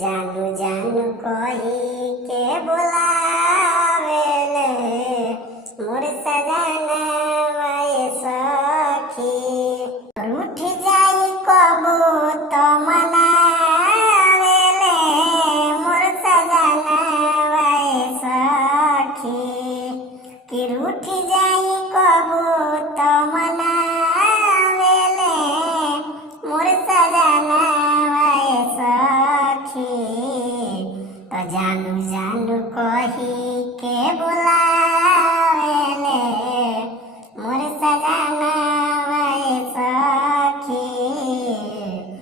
जानू जानू कही के बुलावेले मोर सजनवा ये सखी। रूठ जाई कबो तो मनावेले मोर सजनवा ये सखी। कि रूठ जाई कबो तो मनावेले मोर सजनवा ये सखी। तो जानू जानू कही के बोला